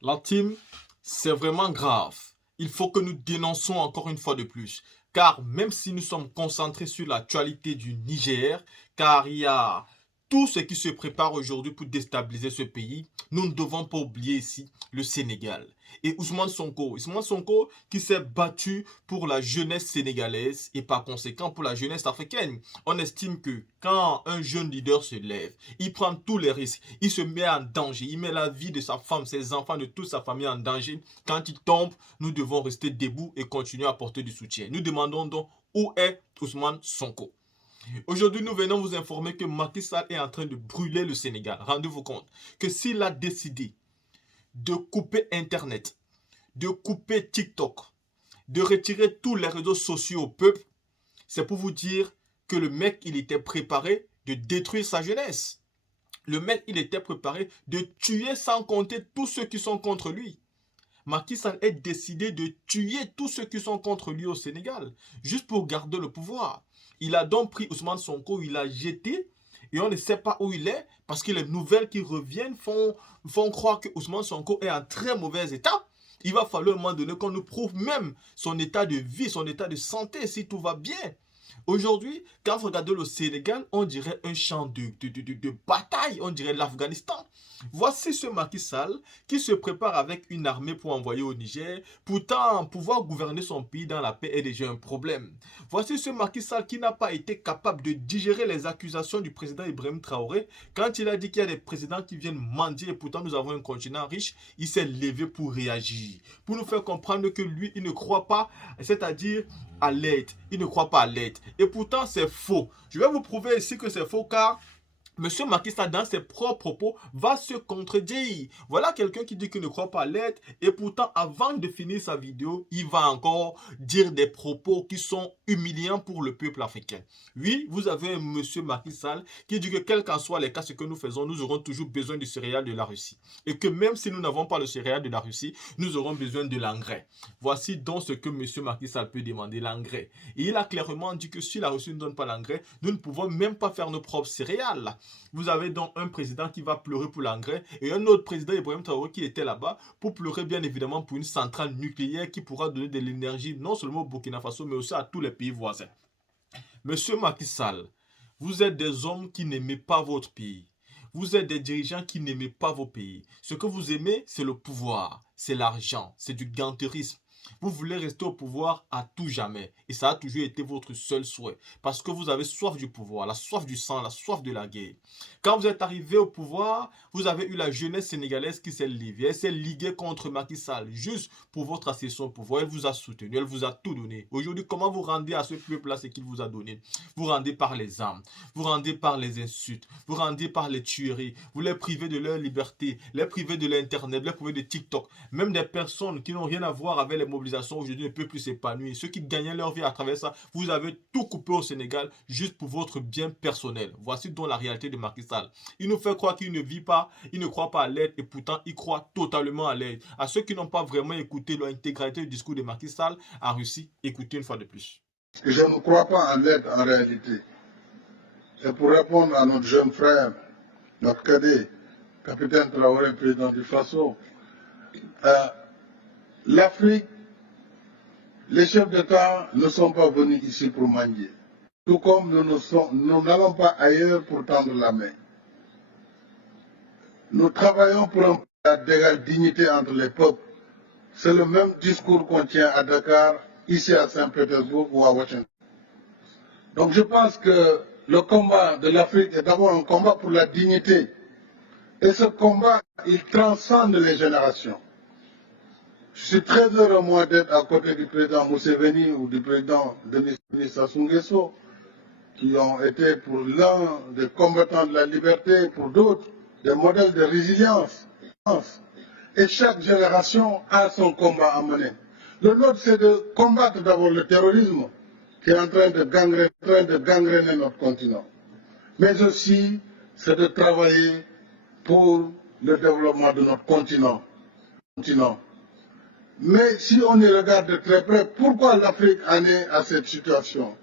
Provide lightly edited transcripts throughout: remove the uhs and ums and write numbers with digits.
La team, c'est vraiment grave. Il faut que nous dénonçons encore une fois de plus. Car même si nous sommes concentrés sur l'actualité du Niger, car il y a tout ce qui se prépare aujourd'hui pour déstabiliser ce pays, nous ne devons pas oublier ici le Sénégal. Et Ousmane Sonko qui s'est battu pour la jeunesse sénégalaise et par conséquent pour la jeunesse africaine. On estime que quand un jeune leader se lève, il prend tous les risques, il se met en danger, il met la vie de sa femme, ses enfants, de toute sa famille en danger. Quand il tombe, nous devons rester debout et continuer à apporter du soutien. Nous demandons donc où est Ousmane Sonko. Aujourd'hui, nous venons vous informer que Macky Sall est en train de brûler le Sénégal. Rendez-vous compte que s'il a décidé de couper Internet, de couper TikTok, de retirer tous les réseaux sociaux au peuple, c'est pour vous dire que le mec, il était préparé de détruire sa jeunesse. Le mec, il était préparé de tuer sans compter tous ceux qui sont contre lui. Macky Sall a décidé de tuer tous ceux qui sont contre lui au Sénégal, juste pour garder le pouvoir. Il a donc pris Ousmane Sonko, il l'a jeté, et on ne sait pas où il est, parce que les nouvelles qui reviennent font croire que Ousmane Sonko est en très mauvais état. Il va falloir à un moment donné qu'on nous prouve même son état de vie, son état de santé, si tout va bien. Aujourd'hui, quand vous regardez le Sénégal, on dirait un champ de bataille, on dirait l'Afghanistan. Voici ce Macky Sall qui se prépare avec une armée pour envoyer au Niger. Pourtant, pouvoir gouverner son pays dans la paix est déjà un problème. Voici ce Macky Sall qui n'a pas été capable de digérer les accusations du président Ibrahim Traoré. Quand il a dit qu'il y a des présidents qui viennent mendier et pourtant nous avons un continent riche, il s'est levé pour réagir. Pour nous faire comprendre que lui, il ne croit pas, c'est-à-dire à l'aide. Il ne croit pas à l'aide. Et pourtant, c'est faux. Je vais vous prouver ici que c'est faux car Monsieur Macky Sall, dans ses propres propos, va se contredire. Voilà quelqu'un qui dit qu'il ne croit pas à l'aide et pourtant, avant de finir sa vidéo, il va encore dire des propos qui sont humiliants pour le peuple africain. Oui, vous avez un monsieur Macky Sall qui dit que quel qu'en soit les cas, ce que nous faisons, nous aurons toujours besoin du céréal de la Russie. Et que même si nous n'avons pas le céréal de la Russie, nous aurons besoin de l'engrais. Voici donc ce que monsieur Macky Sall peut demander, l'engrais. Et il a clairement dit que si la Russie ne donne pas l'engrais, nous ne pouvons même pas faire nos propres céréales. Vous avez donc un président qui va pleurer pour l'engrais et un autre président, Ibrahim Traoré, qui était là-bas pour pleurer bien évidemment pour une centrale nucléaire qui pourra donner de l'énergie non seulement au Burkina Faso mais aussi à tous les pays voisins. Monsieur Macky Sall, vous êtes des hommes qui n'aimez pas votre pays. Vous êtes des dirigeants qui n'aimez pas vos pays. Ce que vous aimez, c'est le pouvoir, c'est l'argent, c'est du gantérisme. Vous voulez rester au pouvoir à tout jamais. Et ça a toujours été votre seul souhait. Parce que vous avez soif du pouvoir, la soif du sang, la soif de la guerre. Quand vous êtes arrivé au pouvoir, vous avez eu la jeunesse sénégalaise qui s'est levée. Elle s'est liguée contre Macky Sall, juste pour votre accession au pouvoir. Elle vous a soutenu, elle vous a tout donné. Aujourd'hui, comment vous rendez à ce peuple-là ce qu'il vous a donné? Vous rendez par les armes, vous rendez par les insultes, vous rendez par les tueries. Vous les privez de leur liberté, les privez de l'Internet, les privez de TikTok. Même des personnes qui n'ont rien à voir avec les mobilisations aujourd'hui ne peuvent plus s'épanouir. Ceux qui gagnaient leur vie à travers ça, vous avez tout coupé au Sénégal juste pour votre bien personnel. Voici donc la réalité de Macky Sall. Il nous fait croire qu'il ne vit pas, il ne croit pas à l'aide et pourtant il croit totalement à l'aide. À ceux qui n'ont pas vraiment écouté l'intégralité du discours de Macky Sall en Russie, écoutez une fois de plus. Je ne crois pas à l'aide en réalité. Et pour répondre à notre jeune frère, notre cadet, capitaine Traoré, président du Faso, l'Afrique, les chefs d'État ne sont pas venus ici pour mendier. Tout comme nous n'allons pas ailleurs pour tendre la main. Nous travaillons pour un plan d'égale dignité entre les peuples. C'est le même discours qu'on tient à Dakar, ici à Saint-Pétersbourg ou à Washington. Donc je pense que le combat de l'Afrique est d'abord un combat pour la dignité. Et ce combat, il transcende les générations. Je suis très heureux, moi, d'être à côté du président Museveni ou du président Denis Sassou Nguesso, qui ont été pour l'un des combattants de la liberté, pour d'autres, des modèles de résilience. Et chaque génération a son combat à mener. Le nôtre, c'est de combattre d'abord le terrorisme qui est en train de gangréner notre continent. Mais aussi, c'est de travailler pour le développement de notre continent. Mais si on y regarde de très près, pourquoi l'Afrique en est à cette situation?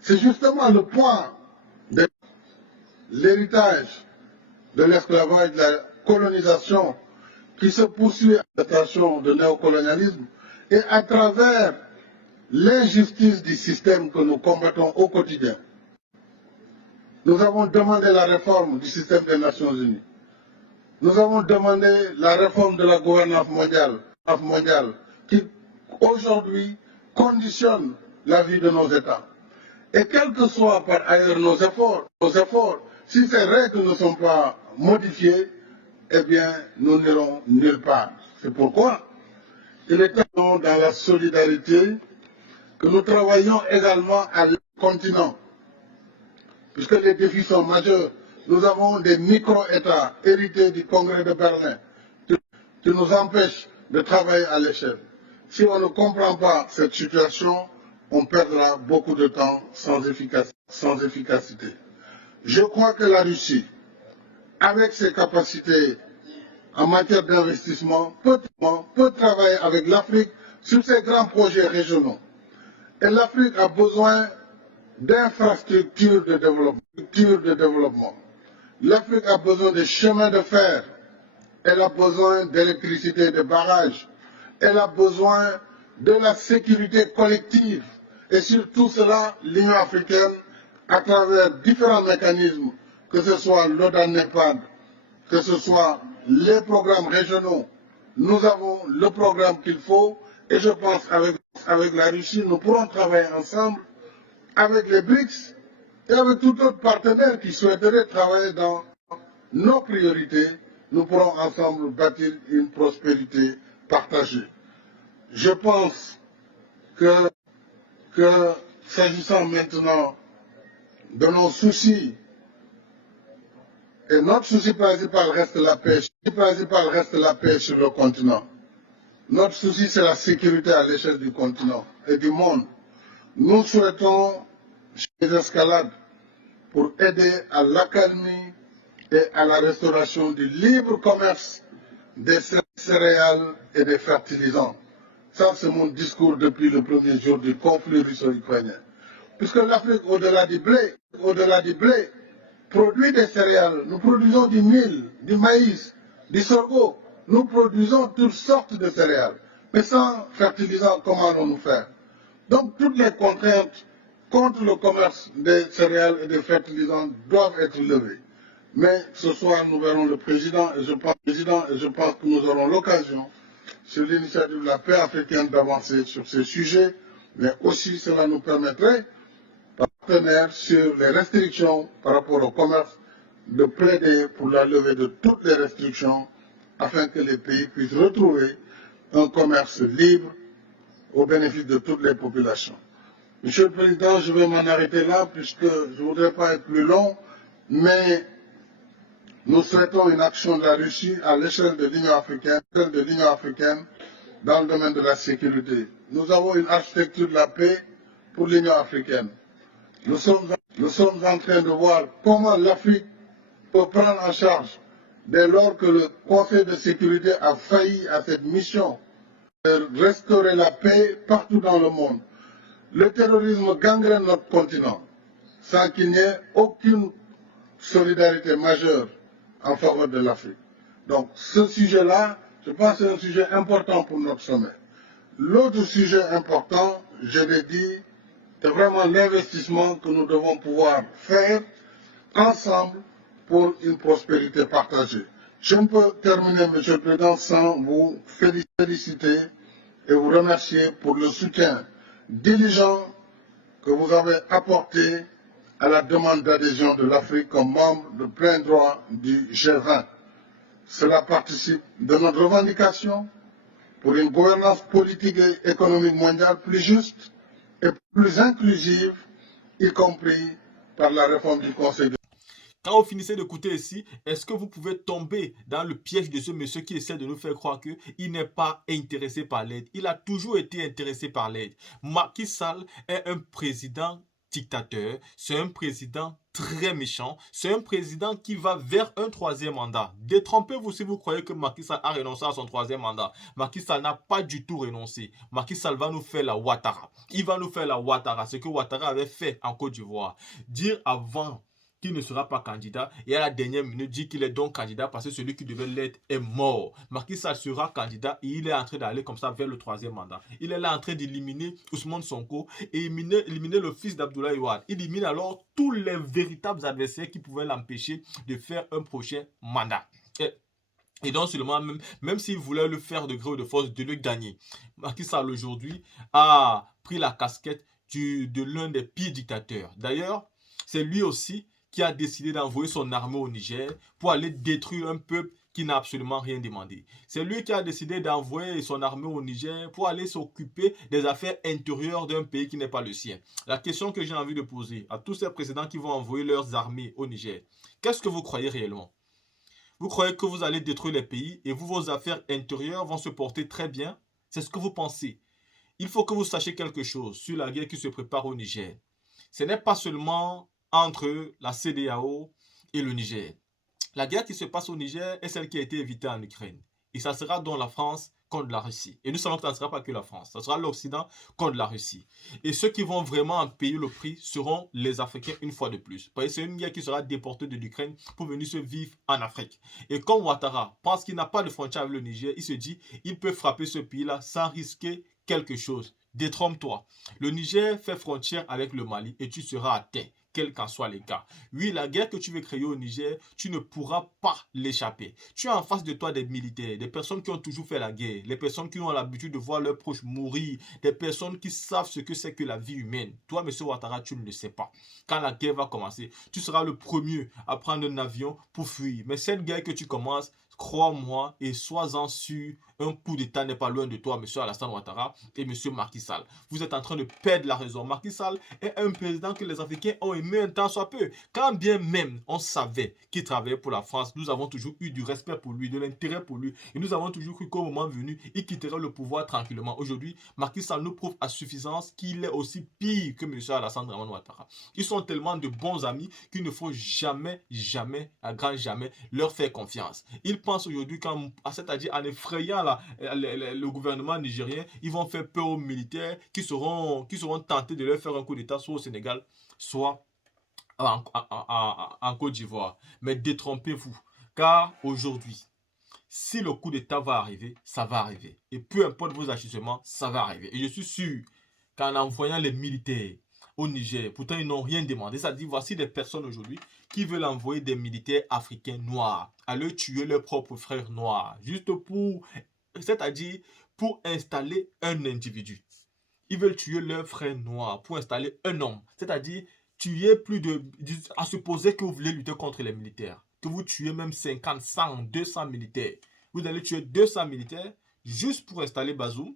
C'est justement le poids de l'héritage de l'esclavage, de la colonisation, qui se poursuit à la station de néocolonialisme et à travers l'injustice du système que nous combattons au quotidien. Nous avons demandé la réforme du système des Nations Unies. Nous avons demandé la réforme de la gouvernance mondiale qui aujourd'hui conditionne la vie de nos États. Et quels que soient par ailleurs nos efforts, si ces règles ne sont pas modifiées, eh bien, nous n'irons nulle part. C'est pourquoi il est temps dans la solidarité que nous travaillons également à le continent, puisque les défis sont majeurs. Nous avons des micro-États hérités du Congrès de Berlin qui nous empêchent de travailler à l'échelle. Si on ne comprend pas cette situation, on perdra beaucoup de temps sans efficacité. Je crois que la Russie, avec ses capacités en matière d'investissement, peut travailler avec l'Afrique sur ces grands projets régionaux. Et l'Afrique a besoin d'infrastructures de développement. L'Afrique a besoin de chemins de fer. Elle a besoin d'électricité, de barrages. Elle a besoin de la sécurité collective. Et sur tout cela, l'Union africaine, à travers différents mécanismes, que ce soit l'ODAN-NEPAD, que ce soit les programmes régionaux, nous avons le programme qu'il faut. Et je pense avec la Russie, nous pourrons travailler ensemble avec les BRICS et avec tout autre partenaire qui souhaiterait travailler dans nos priorités. Nous pourrons ensemble bâtir une prospérité partagée. Je pense que s'agissant maintenant de nos soucis, et notre souci principal reste la paix, sur le continent. Notre souci, c'est la sécurité à l'échelle du continent et du monde. Nous souhaitons des escalades pour aider à l'accalmie et à la restauration du libre commerce des céréales et des fertilisants. Ça, c'est mon discours depuis le premier jour du conflit russo-ukrainien. Puisque l'Afrique, au-delà du blé, produit des céréales. Nous produisons du mil, du maïs, du sorgho. Nous produisons toutes sortes de céréales. Mais sans fertilisants, comment allons-nous faire? Donc, toutes les contraintes contre le commerce des céréales et des fertilisants doivent être levées. Mais ce soir, nous verrons le président et je pense que nous aurons l'occasion, sur l'initiative de la paix africaine, d'avancer sur ces sujets, mais aussi cela nous permettrait, partenaires sur les restrictions par rapport au commerce, de plaider pour la levée de toutes les restrictions afin que les pays puissent retrouver un commerce libre au bénéfice de toutes les populations. Monsieur le Président, je vais m'en arrêter là puisque je ne voudrais pas être plus long, mais nous souhaitons une action de la Russie à l'échelle de l'Union africaine, dans le domaine de la sécurité. Nous avons une architecture de la paix pour l'Union africaine. Nous sommes en train de voir comment l'Afrique peut prendre en charge, dès lors que le Conseil de sécurité a failli à cette mission, de restaurer la paix partout dans le monde. Le terrorisme gangrène notre continent, sans qu'il n'y ait aucune solidarité majeure en faveur de l'Afrique. Donc ce sujet-là, je pense que c'est un sujet important pour notre sommet. L'autre sujet important, je l'ai dit, c'est vraiment l'investissement que nous devons pouvoir faire ensemble pour une prospérité partagée. Je ne peux terminer, Monsieur le Président, sans vous féliciter et vous remercier pour le soutien diligent que vous avez apporté à la demande d'adhésion de l'Afrique comme membre de plein droit du G20. Cela participe de notre revendication pour une gouvernance politique et économique mondiale plus juste et plus inclusive, y compris par la réforme du Conseil de... Quand vous finissez d'écouter ici, est-ce que vous pouvez tomber dans le piège de ce monsieur qui essaie de nous faire croire qu'il n'est pas intéressé par l'aide? Il a toujours été intéressé par l'aide. Macky Sall est un président dictateur, c'est un président très méchant, c'est un président qui va vers un troisième mandat. Détrompez-vous si vous croyez que Macky Sall a renoncé à son troisième mandat. Macky Sall n'a pas du tout renoncé. Macky Sall va nous faire la Ouattara. Il va nous faire la Ouattara, ce que Ouattara avait fait en Côte d'Ivoire. Dire avant qu'il ne sera pas candidat et à la dernière minute dit qu'il est donc candidat parce que celui qui devait l'être est mort. Macky Sall sera candidat et il est en train d'aller comme ça vers le troisième mandat. Il est là en train d'éliminer Ousmane Sonko et éliminer le fils d'Abdoulaye Wade. Il élimine alors tous les véritables adversaires qui pouvaient l'empêcher de faire un prochain mandat. Et donc seulement, même s'il voulait le faire de gré ou de force, de le gagner. Macky Sall aujourd'hui a pris la casquette de l'un des pires dictateurs. D'ailleurs, c'est lui aussi qui a décidé d'envoyer son armée au Niger pour aller détruire un peuple qui n'a absolument rien demandé. C'est lui qui a décidé d'envoyer son armée au Niger pour aller s'occuper des affaires intérieures d'un pays qui n'est pas le sien. La question que j'ai envie de poser à tous ces présidents qui vont envoyer leurs armées au Niger, qu'est-ce que vous croyez réellement? Vous croyez que vous allez détruire les pays et vous, vos affaires intérieures vont se porter très bien? C'est ce que vous pensez. Il faut que vous sachiez quelque chose sur la guerre qui se prépare au Niger. Ce n'est pas seulement entre la CEDEAO et le Niger. La guerre qui se passe au Niger est celle qui a été évitée en Ukraine. Et ça sera dans la France contre la Russie. Et nous savons que ça ne sera pas que la France. Ça sera l'Occident contre la Russie. Et ceux qui vont vraiment en payer le prix seront les Africains une fois de plus. Parce que c'est une guerre qui sera déportée de l'Ukraine pour venir se vivre en Afrique. Et comme Ouattara pense qu'il n'a pas de frontière avec le Niger, il se dit il peut frapper ce pays-là sans risquer quelque chose. Détrompe-toi. Le Niger fait frontière avec le Mali et tu seras atteint, quels qu'en soient les cas. Oui, la guerre que tu veux créer au Niger, tu ne pourras pas l'échapper. Tu as en face de toi des militaires, des personnes qui ont toujours fait la guerre, les personnes qui ont l'habitude de voir leurs proches mourir, des personnes qui savent ce que c'est que la vie humaine. Toi, M. Ouattara, tu ne le sais pas. Quand la guerre va commencer, tu seras le premier à prendre un avion pour fuir. Mais cette guerre que tu commences, crois-moi et sois-en sûr, un coup d'État n'est pas loin de toi, M. Alassane Ouattara et M. Macky Sall. Vous êtes en train de perdre la raison. Macky Sall est un président que les Africains ont aimé un temps soit peu. Quand bien même on savait qu'il travaillait pour la France, nous avons toujours eu du respect pour lui, de l'intérêt pour lui. Et nous avons toujours cru qu'au moment venu, il quitterait le pouvoir tranquillement. Aujourd'hui, Macky Sall nous prouve à suffisance qu'il est aussi pire que M. Alassane Ouattara. Ils sont tellement de bons amis qu'il ne faut jamais, jamais, à grand jamais, leur faire confiance. Ils pensent aujourd'hui, c'est-à-dire en effrayant le gouvernement nigérien, ils vont faire peur aux militaires qui seront tentés de leur faire un coup d'État soit au Sénégal, soit en Côte d'Ivoire. Mais détrompez-vous, car aujourd'hui, si le coup d'État va arriver, ça va arriver. Et peu importe vos agissements, ça va arriver. Et je suis sûr qu'en envoyant les militaires au Niger, pourtant ils n'ont rien demandé. Ça dit, voici des personnes aujourd'hui qui veulent envoyer des militaires africains noirs à leur tuer leurs propres frères noirs, juste pour, c'est-à-dire pour installer un individu. Ils veulent tuer leurs frères noirs pour installer un homme, c'est-à-dire tuer à supposer que vous voulez lutter contre les militaires, que vous tuez même 50, 100, 200 militaires. Vous allez tuer 200 militaires juste pour installer Bazoum.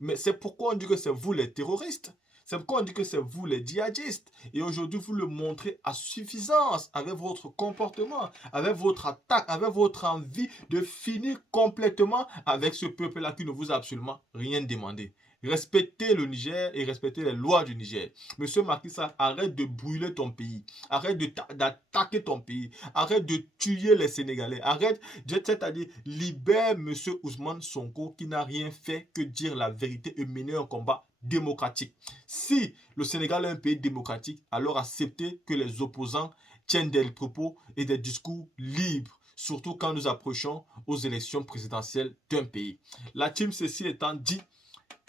Mais c'est pourquoi on dit que c'est vous les terroristes. C'est pourquoi on dit que c'est vous les djihadistes. Et aujourd'hui, vous le montrez à suffisance avec votre comportement, avec votre attaque, avec votre envie de finir complètement avec ce peuple-là qui ne vous a absolument rien demandé. Respectez le Niger et respectez les lois du Niger. Monsieur Macky Sall, arrête de brûler ton pays. Arrête d'attaquer ton pays. Arrête de tuer les Sénégalais. Arrête, c'est-à-dire, libère Monsieur Ousmane Sonko qui n'a rien fait que dire la vérité et mener un combat démocratique. Si le Sénégal est un pays démocratique, alors acceptez que les opposants tiennent des propos et des discours libres, surtout quand nous approchons aux élections présidentielles d'un pays. La team ceci étant dit,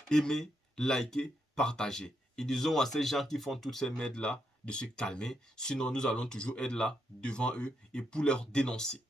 aimez, likez, partagez. Et disons à ces gens qui font toutes ces merdes-là de se calmer, sinon nous allons toujours être là devant eux et pour leur dénoncer.